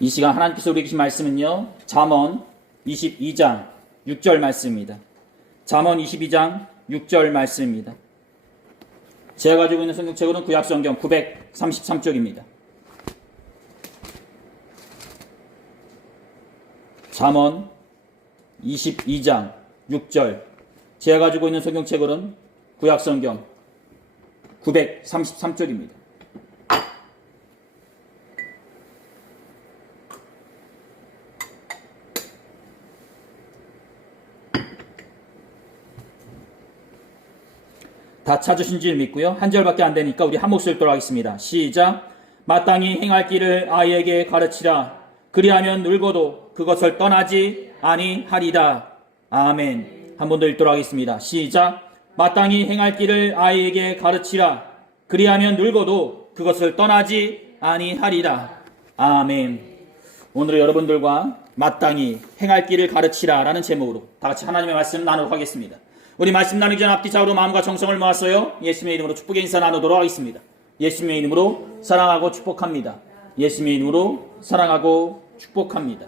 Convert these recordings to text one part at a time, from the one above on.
이 시간 하나님께서 우리에게 주신 말씀은요, 잠언 22장 6절 말씀입니다. 잠언 22장 6절 말씀입니다. 제가 가지고 있는 성경책으로는 구약성경 933쪽입니다. 잠언 22장 6절. 제가 가지고 있는 성경책으로는 구약성경 933쪽입니다. 다 찾으신 줄 믿고요. 한 절밖에 안 되니까 우리 한 목소리로 돌아가겠습니다. 시작. 마땅히 행할 길을 아이에게 가르치라. 그리하면 늙어도 그것을 떠나지 아니하리다. 아멘. 한 번 더 읽도록 하겠습니다. 시작. 마땅히 행할 길을 아이에게 가르치라. 그리하면 늙어도 그것을 떠나지 아니하리라. 아멘. 오늘 여러분들과 마땅히 행할 길을 가르치라 라는 제목으로 다 같이 하나님의 말씀 나누도록 하겠습니다. 우리 말씀 나누기 전 앞뒤 좌우로 마음과 정성을 모았어요. 예수님의 이름으로 축복의 인사 나누도록 하겠습니다. 예수님의 이름으로 사랑하고 축복합니다. 예수님의 이름으로 사랑하고 축복합니다.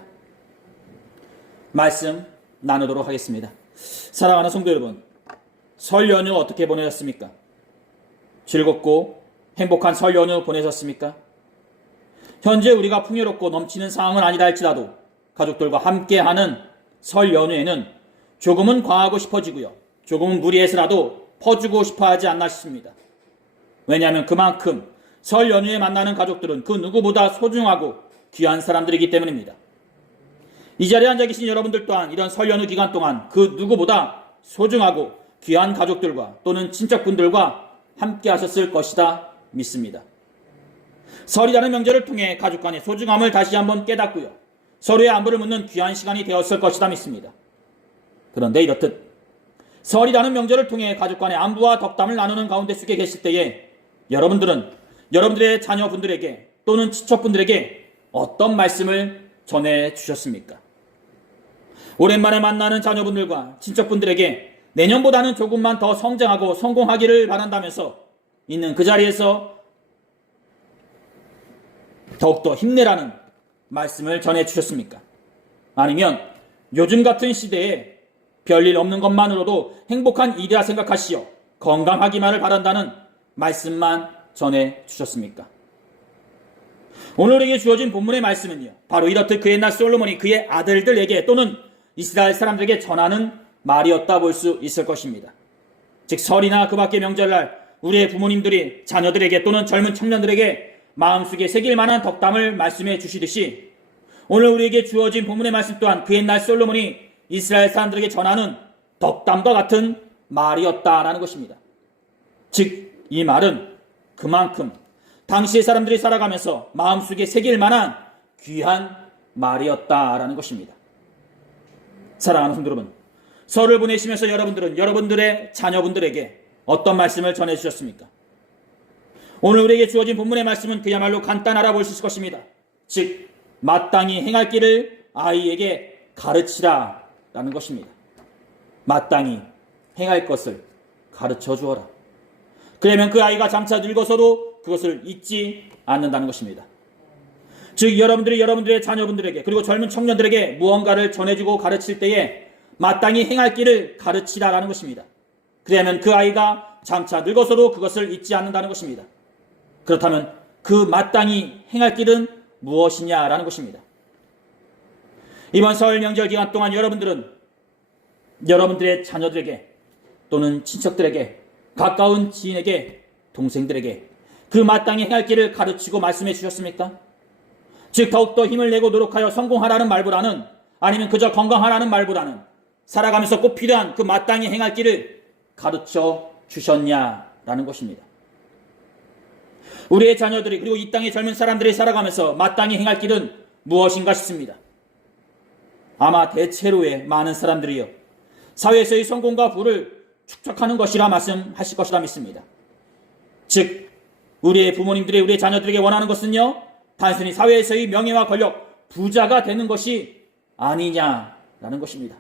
말씀 나누도록 하겠습니다. 사랑하는 성도 여러분, 설 연휴 어떻게 보내셨습니까? 즐겁고 행복한 설 연휴 보내셨습니까? 현재 우리가 풍요롭고 넘치는 상황은 아니다 할지라도 가족들과 함께하는 설 연휴에는 조금은 과하고 싶어지고요. 조금은 무리해서라도 퍼주고 싶어 하지 않나 싶습니다. 왜냐하면 그만큼 설 연휴에 만나는 가족들은 그 누구보다 소중하고 귀한 사람들이기 때문입니다. 이 자리에 앉아 계신 여러분들 또한 이런 설 연휴 기간 동안 그 누구보다 소중하고 귀한 가족들과 또는 친척분들과 함께 하셨을 것이다 믿습니다. 설이라는 명절을 통해 가족 간의 소중함을 다시 한번 깨닫고요. 서로의 안부를 묻는 귀한 시간이 되었을 것이다 믿습니다. 그런데 이렇듯 설이라는 명절을 통해 가족 간의 안부와 덕담을 나누는 가운데 속에 계실 때에 여러분들은 여러분들의 자녀분들에게 또는 친척분들에게 어떤 말씀을 전해주셨습니까? 오랜만에 만나는 자녀분들과 친척분들에게 내년보다는 조금만 더 성장하고 성공하기를 바란다면서 있는 그 자리에서 더욱더 힘내라는 말씀을 전해주셨습니까? 아니면 요즘 같은 시대에 별일 없는 것만으로도 행복한 일이라 생각하시어 건강하기만을 바란다는 말씀만 전해주셨습니까? 오늘 우리에게 주어진 본문의 말씀은요, 바로 이렇듯 그 옛날 솔로몬이 그의 아들들에게 또는 이스라엘 사람들에게 전하는 말이었다 볼 수 있을 것입니다. 즉 설이나 그 밖의 명절날 우리의 부모님들이 자녀들에게 또는 젊은 청년들에게 마음속에 새길 만한 덕담을 말씀해 주시듯이 오늘 우리에게 주어진 본문의 말씀 또한 그 옛날 솔로몬이 이스라엘 사람들에게 전하는 덕담과 같은 말이었다라는 것입니다. 즉 이 말은 그만큼 당시의 사람들이 살아가면서 마음속에 새길 만한 귀한 말이었다라는 것입니다. 사랑하는 성도 여러분, 설을 보내시면서 여러분들은 여러분들의 자녀분들에게 어떤 말씀을 전해주셨습니까? 오늘 우리에게 주어진 본문의 말씀은 그야말로 간단하라 볼 수 있을 것입니다. 즉 마땅히 행할 길을 아이에게 가르치라 라는 것입니다. 마땅히 행할 것을 가르쳐 주어라. 그러면 그 아이가 장차 늙어서도 그것을 잊지 않는다는 것입니다. 즉 여러분들이 여러분들의 자녀분들에게 그리고 젊은 청년들에게 무언가를 전해주고 가르칠 때에 마땅히 행할 길을 가르치라라는 것입니다. 그러면 그 아이가 장차 늙어서도 그것을 잊지 않는다는 것입니다. 그렇다면 그 마땅히 행할 길은 무엇이냐라는 것입니다. 이번 설 명절 기간 동안 여러분들은 여러분들의 자녀들에게 또는 친척들에게 가까운 지인에게 동생들에게 그 마땅히 행할 길을 가르치고 말씀해 주셨습니까? 즉 더욱더 힘을 내고 노력하여 성공하라는 말보다는 아니면 그저 건강하라는 말보다는 살아가면서 꼭 필요한 그 마땅히 행할 길을 가르쳐 주셨냐라는 것입니다. 우리의 자녀들이 그리고 이 땅의 젊은 사람들이 살아가면서 마땅히 행할 길은 무엇인가 싶습니다. 아마 대체로의 많은 사람들이요 사회에서의 성공과 부를 축적하는 것이라 말씀하실 것이라 믿습니다. 즉 우리의 부모님들이 우리의 자녀들에게 원하는 것은요 단순히 사회에서의 명예와 권력, 부자가 되는 것이 아니냐라는 것입니다.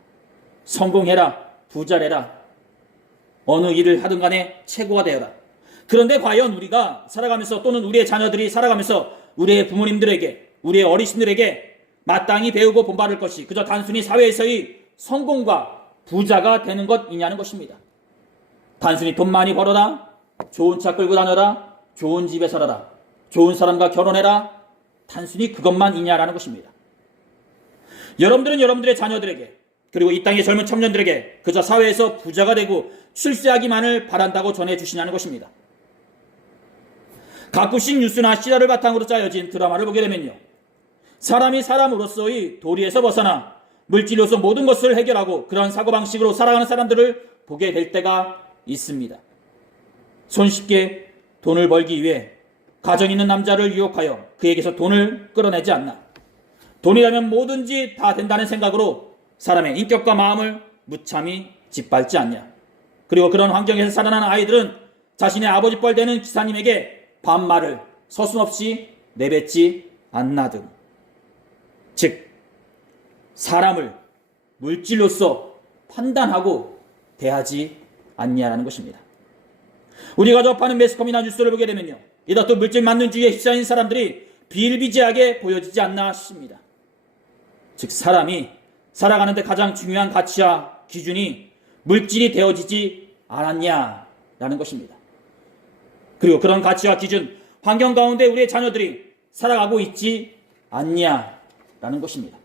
성공해라, 부자래라, 어느 일을 하든 간에 최고가 되어라. 그런데 과연 우리가 살아가면서 또는 우리의 자녀들이 살아가면서 우리의 부모님들에게 우리의 어르신들에게 마땅히 배우고 본받을 것이 그저 단순히 사회에서의 성공과 부자가 되는 것이냐는 것입니다. 단순히 돈 많이 벌어라, 좋은 차 끌고 다녀라, 좋은 집에 살아라, 좋은 사람과 결혼해라, 단순히 그것만 있냐라는 것입니다. 여러분들은 여러분들의 자녀들에게 그리고 이 땅의 젊은 청년들에게 그저 사회에서 부자가 되고 출세하기만을 바란다고 전해주시냐는 것입니다. 가끔씩 뉴스나 시사를 바탕으로 짜여진 드라마를 보게 되면요, 사람이 사람으로서의 도리에서 벗어나 물질로서 모든 것을 해결하고 그런 사고방식으로 살아가는 사람들을 보게 될 때가 있습니다. 손쉽게 돈을 벌기 위해 가정 있는 남자를 유혹하여 그에게서 돈을 끌어내지 않나, 돈이라면 뭐든지 다 된다는 생각으로 사람의 인격과 마음을 무참히 짓밟지 않냐, 그리고 그런 환경에서 살아나는 아이들은 자신의 아버지 뻘 되는 기사님에게 반말을 서슴없이 내뱉지 않나 등, 즉 사람을 물질로서 판단하고 대하지 않냐라는 것입니다. 우리가 접하는 매스컴이나 뉴스를 보게 되면요, 이렇듯 물질 만능주의에 휩싸인 사람들이 비일비재하게 보여지지 않나 싶습니다. 즉 사람이 살아가는데 가장 중요한 가치와 기준이 물질이 되어지지 않았냐라는 것입니다. 그리고 그런 가치와 기준, 환경 가운데 우리의 자녀들이 살아가고 있지 않냐라는 것입니다.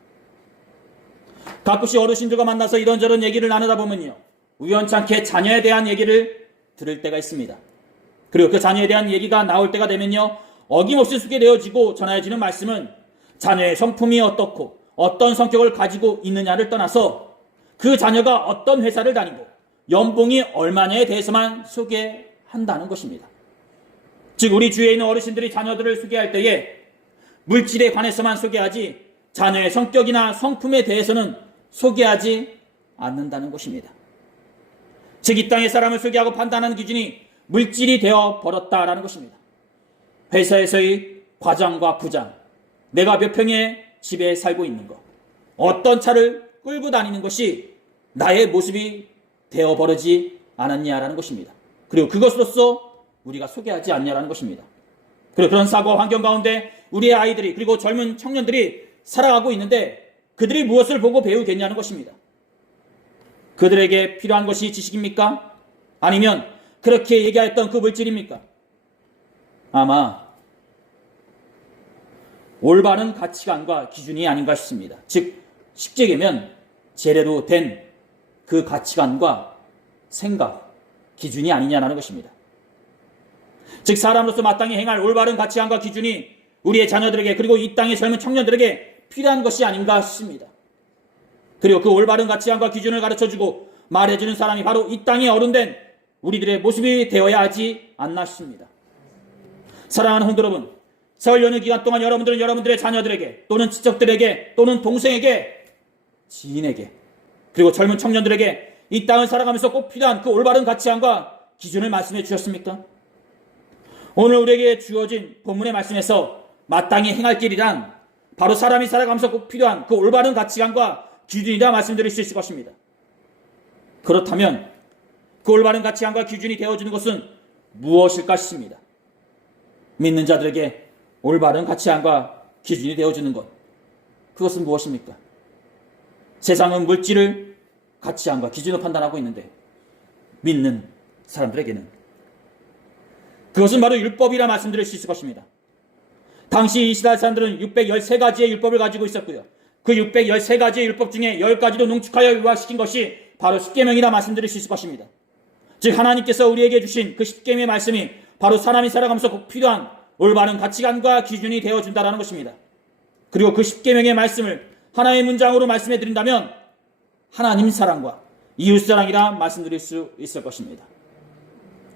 가끔씩 어르신들과 만나서 이런저런 얘기를 나누다 보면요, 우연찮게 자녀에 대한 얘기를 들을 때가 있습니다. 그리고 그 자녀에 대한 얘기가 나올 때가 되면요, 어김없이 소개되어지고 전해지는 말씀은 자녀의 성품이 어떻고 어떤 성격을 가지고 있느냐를 떠나서 그 자녀가 어떤 회사를 다니고 연봉이 얼마냐에 대해서만 소개한다는 것입니다. 즉 우리 주위에 있는 어르신들이 자녀들을 소개할 때에 물질에 관해서만 소개하지 자녀의 성격이나 성품에 대해서는 소개하지 않는다는 것입니다. 즉 이 땅의 사람을 소개하고 판단하는 기준이 물질이 되어 버렸다라는 것입니다. 회사에서의 과장과 부장, 내가 몇 평의 집에 살고 있는 것, 어떤 차를 끌고 다니는 것이 나의 모습이 되어버리지 않았냐라는 것입니다. 그리고 그것으로서 우리가 소개하지 않냐라는 것입니다. 그리고 그런 사고와 환경 가운데 우리의 아이들이 그리고 젊은 청년들이 살아가고 있는데 그들이 무엇을 보고 배우겠냐는 것입니다. 그들에게 필요한 것이 지식입니까? 아니면 그렇게 얘기했던 그 물질입니까? 아마 올바른 가치관과 기준이 아닌가 싶습니다. 즉 쉽게 얘기하면 제대로 된 그 가치관과 생각, 기준이 아니냐라는 것입니다. 즉 사람으로서 마땅히 행할 올바른 가치관과 기준이 우리의 자녀들에게 그리고 이 땅의 젊은 청년들에게 필요한 것이 아닌가 싶습니다. 그리고 그 올바른 가치관과 기준을 가르쳐주고 말해주는 사람이 바로 이 땅에 어른된 우리들의 모습이 되어야 하지 않나 싶습니다. 사랑하는 성도 여러분, 설 연휴 기간 동안 여러분들은 여러분들의 자녀들에게 또는 친척들에게 또는 동생에게, 지인에게 그리고 젊은 청년들에게 이 땅을 살아가면서 꼭 필요한 그 올바른 가치관과 기준을 말씀해 주셨습니까? 오늘 우리에게 주어진 본문의 말씀에서 마땅히 행할 길이란 바로 사람이 살아가면서 꼭 필요한 그 올바른 가치관과 기준이라 말씀드릴 수 있을 것입니다. 그렇다면 그 올바른 가치관과 기준이 되어주는 것은 무엇일까 싶습니다. 믿는 자들에게 올바른 가치관과 기준이 되어주는 것, 그것은 무엇입니까? 세상은 물질을 가치관과 기준으로 판단하고 있는데 믿는 사람들에게는 그것은 바로 율법이라 말씀드릴 수 있을 것입니다. 당시 이스라엘 사람들은 613가지의 율법을 가지고 있었고요. 그 613가지의 율법 중에 10가지도 농축하여 유화시킨 것이 바로 십계명이라 말씀드릴 수 있을 것입니다. 즉 하나님께서 우리에게 주신 그 십계명의 말씀이 바로 사람이 살아가면서 꼭 필요한 올바른 가치관과 기준이 되어준다는 것입니다. 그리고 그 십계명의 말씀을 하나의 문장으로 말씀해 드린다면 하나님 사랑과 이웃 사랑이라 말씀드릴 수 있을 것입니다.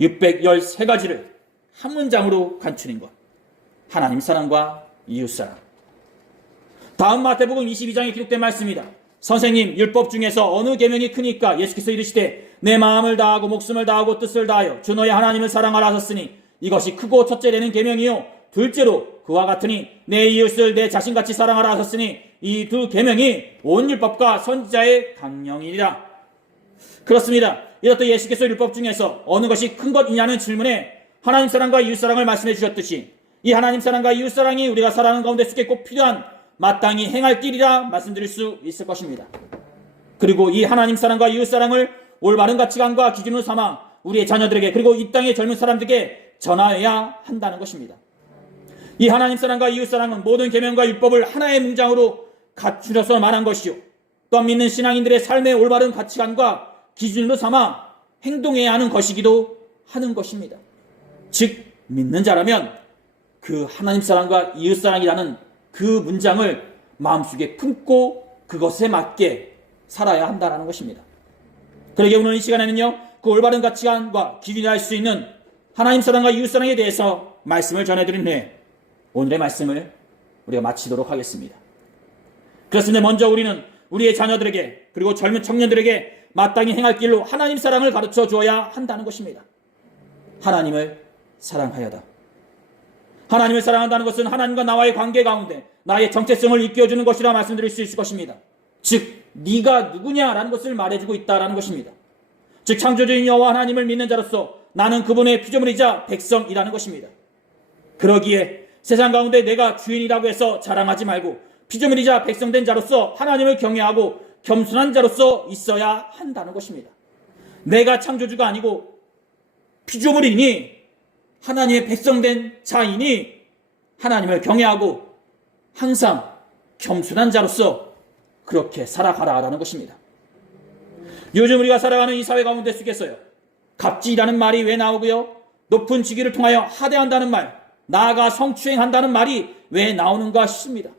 613가지를 한 문장으로 간추린 것, 하나님 사랑과 이웃 사랑. 다음 마태복음 22장에 기록된 말씀입니다. 선생님, 율법 중에서 어느 계명이 크니까? 예수께서 이르시되 내 마음을 다하고 목숨을 다하고 뜻을 다하여 주 너의 하나님을 사랑하라 하셨으니 이것이 크고 첫째 되는 계명이요 둘째로 그와 같으니 내 이웃을 내 자신같이 사랑하라 하셨으니 이 두 계명이 온 율법과 선지자의 강령이니라. 그렇습니다. 이렇듯 예수께서 율법 중에서 어느 것이 큰 것이냐는 질문에 하나님 사랑과 이웃 사랑을 말씀해 주셨듯이 이 하나님 사랑과 이웃 사랑이 우리가 살아가는 가운데 속에 꼭 필요한 마땅히 행할 길이라 말씀드릴 수 있을 것입니다. 그리고 이 하나님 사랑과 이웃 사랑을 올바른 가치관과 기준으로 삼아 우리의 자녀들에게 그리고 이 땅의 젊은 사람들에게 전하여야 한다는 것입니다. 이 하나님 사랑과 이웃 사랑은 모든 계명과 율법을 하나의 문장으로 갖추려서 말한 것이요, 또한 믿는 신앙인들의 삶의 올바른 가치관과 기준으로 삼아 행동해야 하는 것이기도 하는 것입니다. 즉 믿는 자라면 그 하나님 사랑과 이웃 사랑이라는 그 문장을 마음속에 품고 그것에 맞게 살아야 한다는 것입니다. 그러게 오늘 이 시간에는요, 그 올바른 가치관과 기준을 알 수 있는 하나님 사랑과 이웃 사랑에 대해서 말씀을 전해드린 후에 오늘의 말씀을 우리가 마치도록 하겠습니다. 그렇습니다. 먼저 우리는 우리의 자녀들에게 그리고 젊은 청년들에게 마땅히 행할 길로 하나님 사랑을 가르쳐 주어야 한다는 것입니다. 하나님을 사랑하여다. 하나님을 사랑한다는 것은 하나님과 나와의 관계 가운데 나의 정체성을 일깨워주는 것이라 말씀드릴 수 있을 것입니다. 즉 네가 누구냐라는 것을 말해주고 있다라는 것입니다. 즉 창조주인 여호와 하나님을 믿는 자로서 나는 그분의 피조물이자 백성이라는 것입니다. 그러기에 세상 가운데 내가 주인이라고 해서 자랑하지 말고 피조물이자 백성된 자로서 하나님을 경외하고 겸손한 자로서 있어야 한다는 것입니다. 내가 창조주가 아니고 피조물이니 하나님의 백성된 자이니 하나님을 경외하고 항상 겸손한 자로서 그렇게 살아가라라는 것입니다. 요즘 우리가 살아가는 이 사회 가운데 속에서요, 갑질이라는 말이 왜 나오고요, 높은 직위를 통하여 하대한다는 말, 나아가 성추행한다는 말이 왜 나오는가 싶습니다.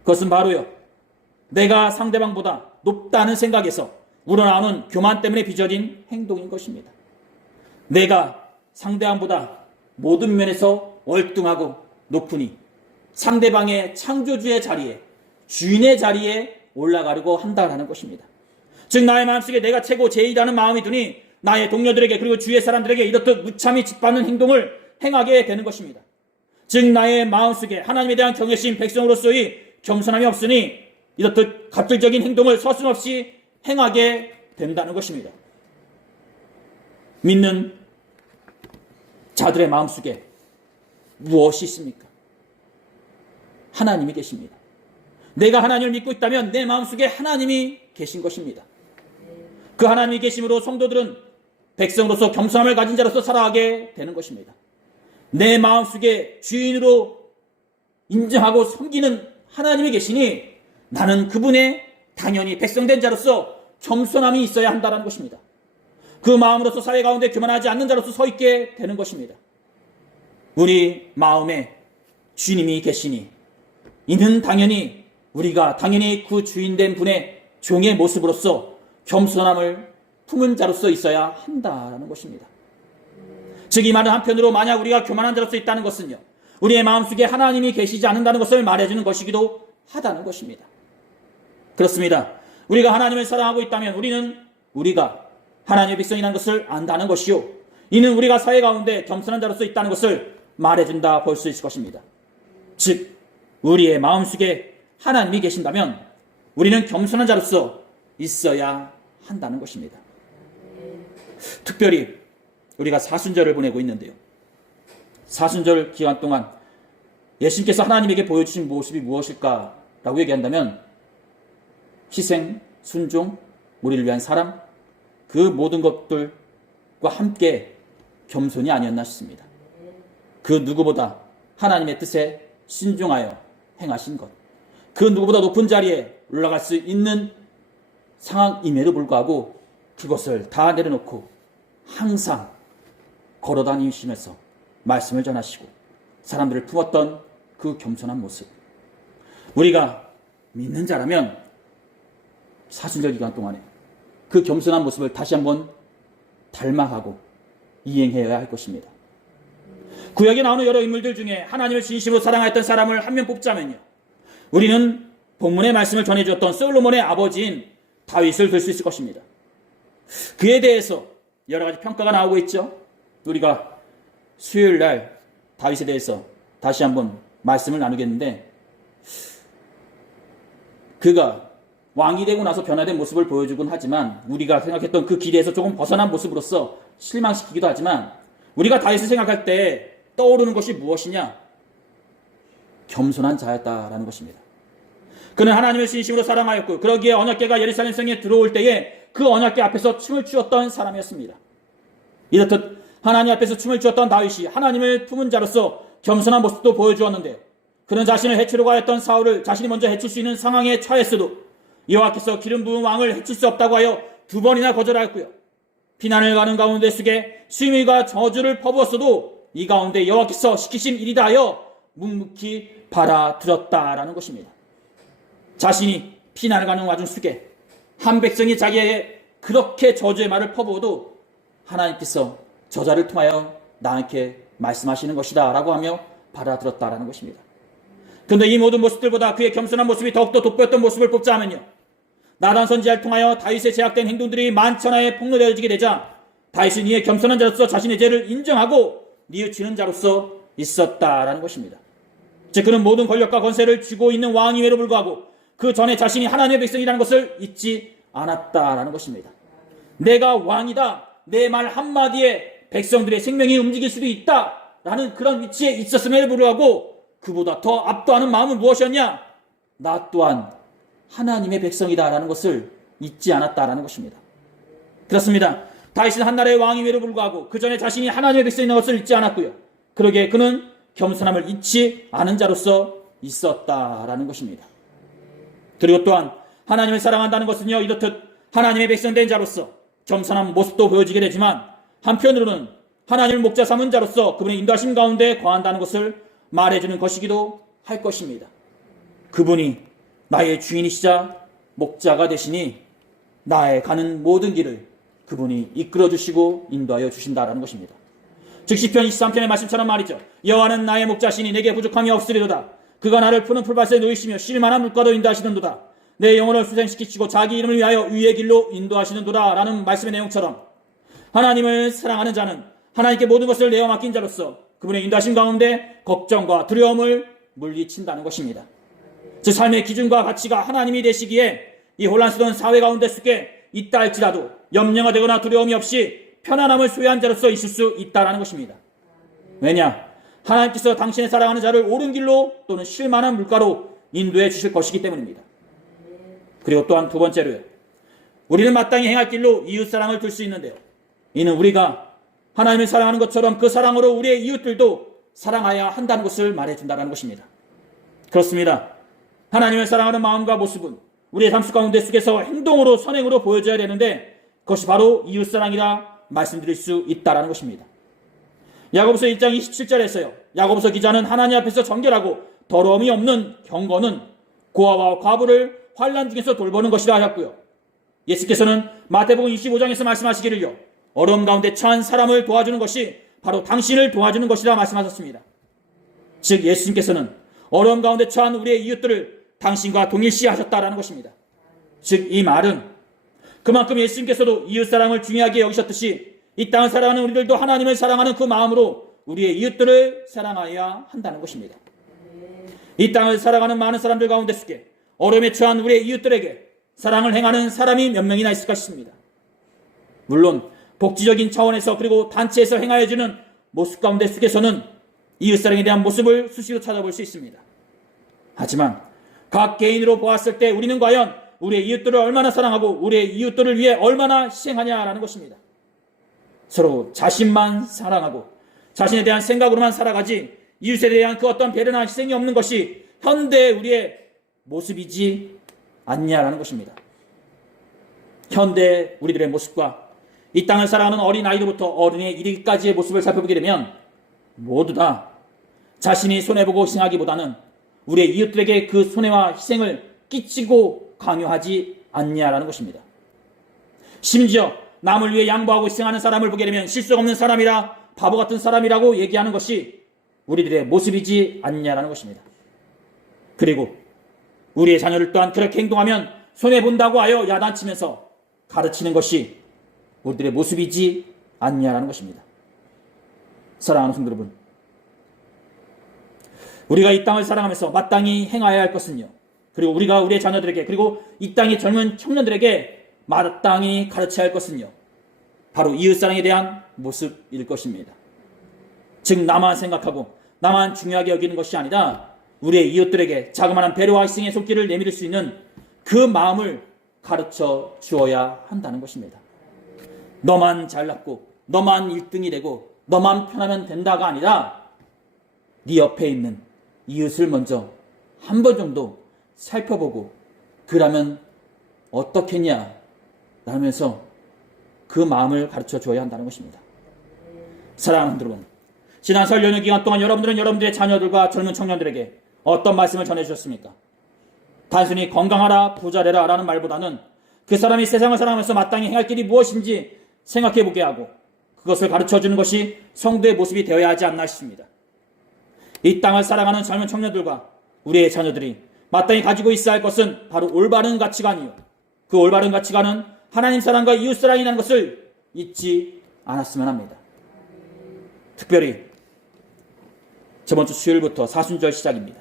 그것은 바로요, 내가 상대방보다 높다는 생각에서 우러나오는 교만 때문에 빚어진 행동인 것입니다. 내가 상대방보다 모든 면에서 월등하고 높으니 상대방의 창조주의 자리에, 주인의 자리에 올라가려고 한다는 것입니다. 즉 나의 마음속에 내가 최고 제이라는 마음이 드니 나의 동료들에게 그리고 주위의 사람들에게 이렇듯 무참히 짓밟는 행동을 행하게 되는 것입니다. 즉 나의 마음속에 하나님에 대한 경외심, 백성으로서의 겸손함이 없으니 이렇듯 갑질적인 행동을 서슴없이 행하게 된다는 것입니다. 믿는 자들의 마음속에 무엇이 있습니까? 하나님이 계십니다. 내가 하나님을 믿고 있다면 내 마음속에 하나님이 계신 것입니다. 그 하나님이 계심으로 성도들은 백성으로서 겸손함을 가진 자로서 살아가게 되는 것입니다. 내 마음속에 주인으로 인정하고 섬기는 하나님이 계시니 나는 그분의 당연히 백성된 자로서 겸손함이 있어야 한다는 것입니다. 그 마음으로서 사회 가운데 교만하지 않는 자로서 서 있게 되는 것입니다. 우리 마음에 주님이 계시니 이는 당연히 우리가 당연히 그 주인된 분의 종의 모습으로서 겸손함을 품은 자로서 있어야 한다는 것입니다. 즉 이 말은 한편으로 만약 우리가 교만한 자로서 있다는 것은요, 우리의 마음속에 하나님이 계시지 않는다는 것을 말해주는 것이기도 하다는 것입니다. 그렇습니다. 우리가 하나님을 사랑하고 있다면 우리가 하나님의 백성이라는 것을 안다는 것이요, 이는 우리가 사회 가운데 겸손한 자로서 있다는 것을 말해준다 볼 수 있을 것입니다. 즉 우리의 마음속에 하나님이 계신다면 우리는 겸손한 자로서 있어야 한다는 것입니다. 특별히 우리가 사순절을 보내고 있는데요, 사순절 기간 동안 예수님께서 하나님에게 보여주신 모습이 무엇일까라고 얘기한다면 희생, 순종, 우리를 위한 사랑, 그 모든 것들과 함께 겸손이 아니었나 싶습니다. 그 누구보다 하나님의 뜻에 순종하여 행하신 것, 그 누구보다 높은 자리에 올라갈 수 있는 상황임에도 불구하고 그것을 다 내려놓고 항상 걸어다니시면서 말씀을 전하시고 사람들을 품었던 그 겸손한 모습, 우리가 믿는 자라면 사순절 기간 동안에 그 겸손한 모습을 다시 한번 닮아가고 이행해야 할 것입니다. 구약에 나오는 여러 인물들 중에 하나님을 진심으로 사랑했던 사람을 한 명 뽑자면요, 우리는 본문의 말씀을 전해주었던 솔로몬의 아버지인 다윗을 들 수 있을 것입니다. 그에 대해서 여러 가지 평가가 나오고 있죠. 우리가 수요일 날 다윗에 대해서 다시 한번 말씀을 나누겠는데, 그가 왕이 되고 나서 변화된 모습을 보여주곤 하지만 우리가 생각했던 그 길에서 조금 벗어난 모습으로서 실망시키기도 하지만, 우리가 다윗을 생각할 때 떠오르는 것이 무엇이냐? 겸손한 자였다라는 것입니다. 그는 하나님을 진심으로 사랑하였고 그러기에 언약궤가 예루살렘 성에 들어올 때에 그 언약궤 앞에서 춤을 추었던 사람이었습니다. 이렇듯 하나님 앞에서 춤을 추었던 다윗이 하나님을 품은 자로서 겸손한 모습도 보여주었는데요. 그는 자신을 해치려고 하였던 사울을 자신이 먼저 해칠 수 있는 상황에 처했어도 여호와께서 기름 부은 왕을 해칠 수 없다고 하여 2번이나 거절하였고요. 피난을 가는 가운데 속에 수임과 저주를 퍼부었어도 이 가운데 여호와께서 시키신 일이다 하여 묵묵히 받아들였다라는 것입니다. 자신이 피난을 가는 와중 속에 한 백성이 자기에게 그렇게 저주의 말을 퍼부어도 하나님께서 저자를 통하여 나에게 말씀하시는 것이다 라고 하며 받아들였다라는 것입니다. 그런데 이 모든 모습들보다 그의 겸손한 모습이 더욱더 돋보였던 모습을 뽑자면요, 나단 선지자를 통하여 다윗의 제약된 행동들이 만천하에 폭로되어지게 되자 다윗은 이에 겸손한 자로서 자신의 죄를 인정하고 뉘우치는 자로서 있었다라는 것입니다. 즉 그는 모든 권력과 권세를 쥐고 있는 왕임에도 불구하고 그 전에 자신이 하나님의 백성이라는 것을 잊지 않았다라는 것입니다. 내가 왕이다, 내 말 한마디에 백성들의 생명이 움직일 수도 있다라는 그런 위치에 있었음에도 불구하고 그보다 더 압도하는 마음은 무엇이었냐? 나 또한 하나님의 백성이다라는 것을 잊지 않았다라는 것입니다. 그렇습니다. 다윗은 한나라의 왕임에도 불구하고 그 전에 자신이 하나님의 백성인 것을 잊지 않았고요. 그러기에 그는 겸손함을 잊지 않은 자로서 있었다라는 것입니다. 그리고 또한 하나님을 사랑한다는 것은요, 이렇듯 하나님의 백성된 자로서 겸손한 모습도 보여지게 되지만 한편으로는 하나님을 목자 삼은 자로서 그분의 인도하심 가운데 거한다는 것을 말해주는 것이기도 할 것입니다. 그분이 나의 주인이시자 목자가 되시니 나의 가는 모든 길을 그분이 이끌어주시고 인도하여 주신다라는 것입니다. 즉 시편 23편의 말씀처럼 말이죠. 여호와는 나의 목자시니 내게 부족함이 없으리로다. 그가 나를 푸른 풀밭에 놓이시며 쉴만한 물가도 인도하시는도다. 내 영혼을 수생시키시고 자기 이름을 위하여 의의 길로 인도하시는도다 라는 말씀의 내용처럼 하나님을 사랑하는 자는 하나님께 모든 것을 내어 맡긴 자로서 그분의 인도하심 가운데 걱정과 두려움을 물리친다는 것입니다. 즉 삶의 기준과 가치가 하나님이 되시기에 이 혼란스러운 사회 가운데 속에 있다 할지라도 염려가 되거나 두려움이 없이 편안함을 소유한 자로서 있을 수 있다는 것입니다. 왜냐? 하나님께서 당신의 사랑하는 자를 옳은 길로 또는 쉴만한 물가로 인도해 주실 것이기 때문입니다. 그리고 또한 두 번째로요, 우리는 마땅히 행할 길로 이웃사랑을 둘 수 있는데요, 이는 우리가 하나님을 사랑하는 것처럼 그 사랑으로 우리의 이웃들도 사랑해야 한다는 것을 말해준다는 것입니다. 그렇습니다. 하나님을 사랑하는 마음과 모습은 우리의 삶 가운데 속에서 행동으로 선행으로 보여져야 되는데 그것이 바로 이웃사랑이라 말씀드릴 수 있다는 것입니다. 야고보서 1장 27절에서요. 야고보서 기자는 하나님 앞에서 정결하고 더러움이 없는 경건은 고아와 과부를 환난 중에서 돌보는 것이라 하였고요. 예수께서는 마태복음 25장에서 말씀하시기를요, 어려움 가운데 처한 사람을 도와주는 것이 바로 당신을 도와주는 것이라 말씀하셨습니다. 즉 예수님께서는 어려움 가운데 처한 우리의 이웃들을 당신과 동일시하셨다라는 것입니다. 즉 이 말은 그만큼 예수님께서도 이웃사랑을 중요하게 여기셨듯이 이 땅을 살아가는 우리들도 하나님을 사랑하는 그 마음으로 우리의 이웃들을 사랑하여야 한다는 것입니다. 이 땅을 살아가는 많은 사람들 가운데 속에 어려움에 처한 우리의 이웃들에게 사랑을 행하는 사람이 몇 명이나 있을까 싶습니다. 물론 복지적인 차원에서 그리고 단체에서 행하여주는 모습 가운데 속에서는 이웃사랑에 대한 모습을 수시로 찾아볼 수 있습니다. 하지만 각 개인으로 보았을 때 우리는 과연 우리의 이웃들을 얼마나 사랑하고 우리의 이웃들을 위해 얼마나 희생하냐라는 것입니다. 서로 자신만 사랑하고 자신에 대한 생각으로만 살아가지 이웃에 대한 그 어떤 배려나 희생이 없는 것이 현대 우리의 모습이지 않냐라는 것입니다. 현대 우리들의 모습과 이 땅을 살아가는 어린 아이로부터 어른에 이르기까지의 모습을 살펴보게 되면 모두 다 자신이 손해보고 희생하기보다는 우리의 이웃들에게 그 손해와 희생을 끼치고 강요하지 않냐라는 것입니다. 심지어 남을 위해 양보하고 희생하는 사람을 보게 되면 실속 없는 사람이라 바보 같은 사람이라고 얘기하는 것이 우리들의 모습이지 않냐라는 것입니다. 그리고 우리의 자녀를 또한 그렇게 행동하면 손해본다고 하여 야단치면서 가르치는 것이 우리들의 모습이지 않냐라는 것입니다. 사랑하는 성도 여러분, 우리가 이 땅을 살아가면서 마땅히 행하여야 할 것은요, 그리고 우리가 우리의 자녀들에게 그리고 이 땅의 젊은 청년들에게 마땅히 가르쳐야 할 것은요, 바로 이웃사랑에 대한 모습일 것입니다. 즉 나만 생각하고 나만 중요하게 여기는 것이 아니라 우리의 이웃들에게 자그마한 배려와 희생의 손길을 내밀 수 있는 그 마음을 가르쳐 주어야 한다는 것입니다. 너만 잘났고 너만 1등이 되고 너만 편하면 된다가 아니라 네 옆에 있는 이웃을 먼저 한 번 정도 살펴보고 그러면 어떻겠냐 라면서 그 마음을 가르쳐 줘야 한다는 것입니다. 사랑하는 여러분, 지난 설 연휴 기간 동안 여러분들은 여러분들의 자녀들과 젊은 청년들에게 어떤 말씀을 전해주셨습니까? 단순히 건강하라 부자되라 라는 말보다는 그 사람이 세상을 살아가면서 마땅히 행할 길이 무엇인지 생각해보게 하고 그것을 가르쳐주는 것이 성도의 모습이 되어야 하지 않나 싶습니다. 이 땅을 살아가는 젊은 청년들과 우리의 자녀들이 마땅히 가지고 있어야 할 것은 바로 올바른 가치관이요, 그 올바른 가치관은 하나님 사랑과 이웃 사랑이라는 것을 잊지 않았으면 합니다. 특별히 저번 주 수요일부터 사순절 시작입니다.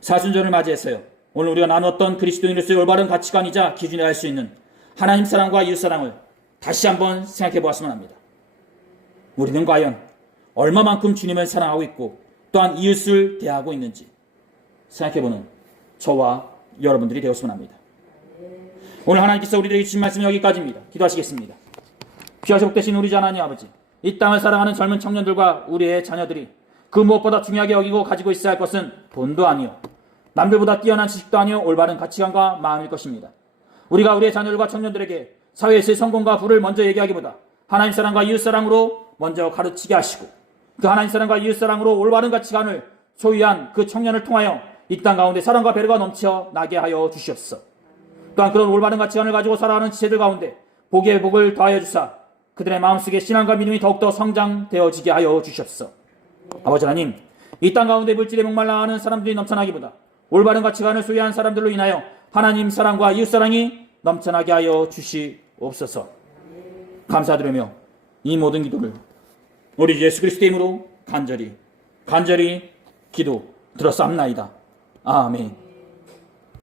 사순절을 맞이해서요, 오늘 우리가 나눴던 그리스도인으로서의 올바른 가치관이자 기준이 할 수 있는 하나님 사랑과 이웃 사랑을 다시 한번 생각해 보았으면 합니다. 우리는 과연 얼마만큼 주님을 사랑하고 있고 또한 이웃을 대하고 있는지 생각해보는 저와 여러분들이 되었으면 합니다. 오늘 하나님께서 우리들에게 주신 말씀은 여기까지입니다. 기도하시겠습니다. 귀하시 복되신 우리 하나님 아버지, 이 땅을 살아가는 젊은 청년들과 우리의 자녀들이 그 무엇보다 중요하게 여기고 가지고 있어야 할 것은 돈도 아니요, 남들보다 뛰어난 지식도 아니요, 올바른 가치관과 마음일 것입니다. 우리가 우리의 자녀들과 청년들에게 사회에서의 성공과 부를 먼저 얘기하기보다 하나님 사랑과 이웃 사랑으로 먼저 가르치게 하시고 그 하나님 사랑과 이웃 사랑으로 올바른 가치관을 소유한 그 청년을 통하여 이 땅 가운데 사랑과 배려가 넘쳐 나게 하여 주시옵소서. 또한 그런 올바른 가치관을 가지고 살아가는 지체들 가운데 복의 복을 더하여 주사 그들의 마음속에 신앙과 믿음이 더욱더 성장되어지게 하여 주시옵소서. 아버지 하나님, 이 땅 가운데 물질에 목말라 하는 사람들이 넘쳐나기보다 올바른 가치관을 소유한 사람들로 인하여 하나님 사랑과 이웃 사랑이 넘쳐나게 하여 주시옵소서. 감사드리며 이 모든 기도를 우리 예수 그리스도의 이름으로 간절히 기도 들었사옵나이다. 아멘.